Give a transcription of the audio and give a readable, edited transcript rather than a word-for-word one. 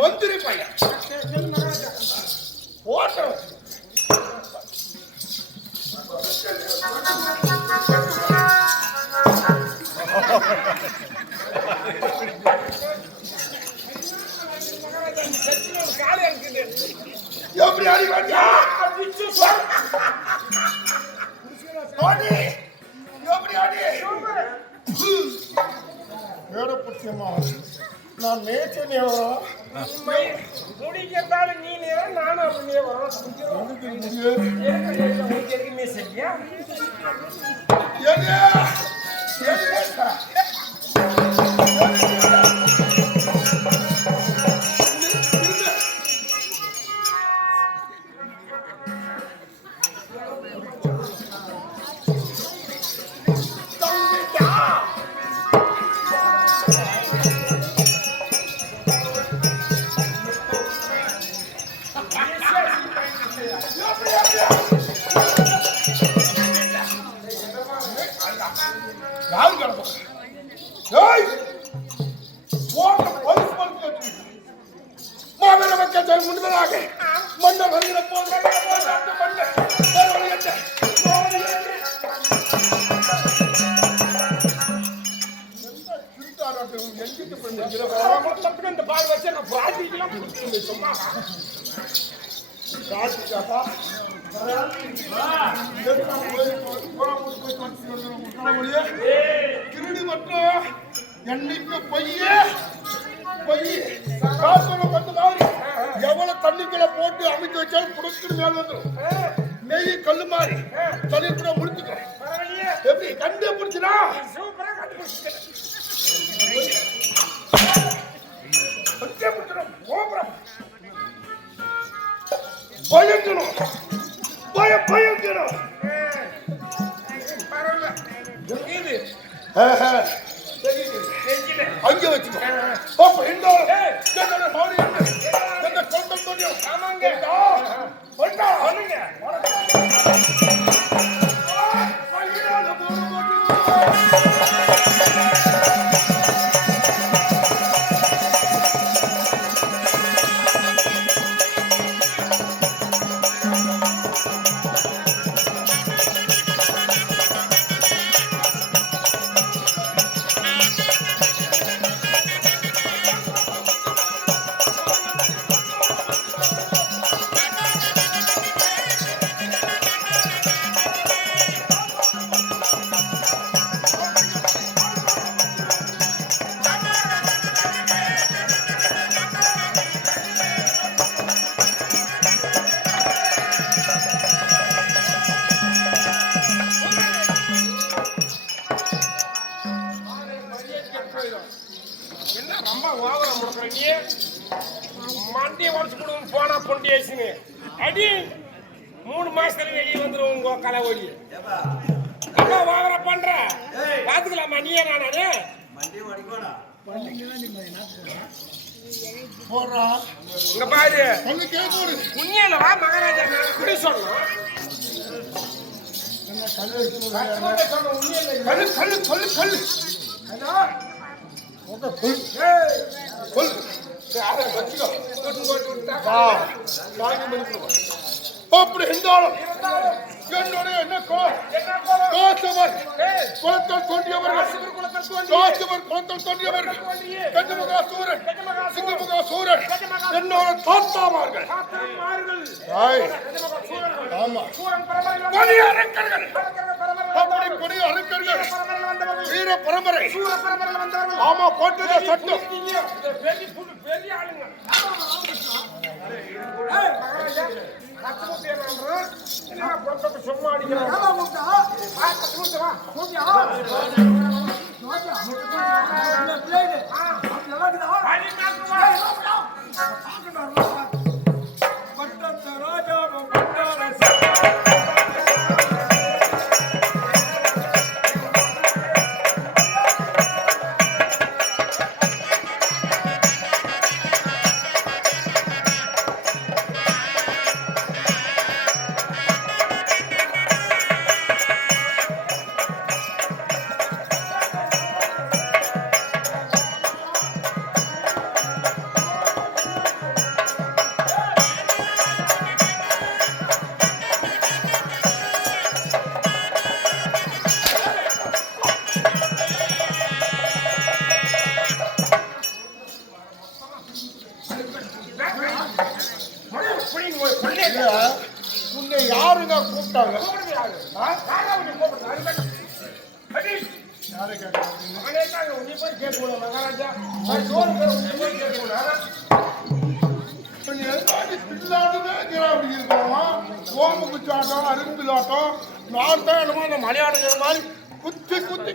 मंत्री पையன் போட்டோ எப்படி அடி வாங்க அடிச்சு சார் ஓடி எப்படி அடி வேற புத்தியமா நான் நேச்சனே வரோம் முடிக்கிறதால நீ நேரம் நானும் அப்படியே வரோம் எனக்கு நீ சரியா திருடி மட்டும் என்னைக்கு பொய்யே பொய் எவ்வளவு தண்ணிக்குள்ள போட்டு அமைச்சு வச்சாலும் புடுக்கு மேல் வந்துடும் நெய் கல்லு மாதிரி தண்ணிக்குள்ள முடிச்சுக்கிறேன் எப்படி கண்டு பிடிச்சினா பயங்கரம் பயங்கரம் அங்க வச்சுக்கோ அப்ப இந்த மண்டி உடச்சு கொடுங்க போனா பொண்டி ஆச்சுங்க அடி 3 மாசத்துல வெளியே வந்துடும் உங்க கலை ஓடி அப்பா வாங்குற பண்ற பாத்துக்கலாமா நீயே நானே இங்க பாரு உண்மையில வா மகாராஜா குடி சொல்லணும் அப்படி இருந்தாலும் என்னுடைய என்ன குளத்தில் தோன்றியவர்கள் குளத்தில் தோன்றியவர்கள் கஜமுகா சூரன் சிங்கமுகா சூரன் என்னோட தாத்தாமார்கள். ஆமா கொடி அரக்கர்கள் கொடி அரக்கர்கள் வீர பரம்பரை. ஆமா போட்டதே சட்டம். பெரிய ஆளுங்க சும்மா அடிக்கிறாங்க. உன்னை யாருங்க கூப்பிட்டாங்க? ஓமுக்குச்சாட்டம் அரும்பிலாட்டம் நான் தான் என்னமோ அந்த மலையாடுகிற மாதிரி குத்தி குத்தி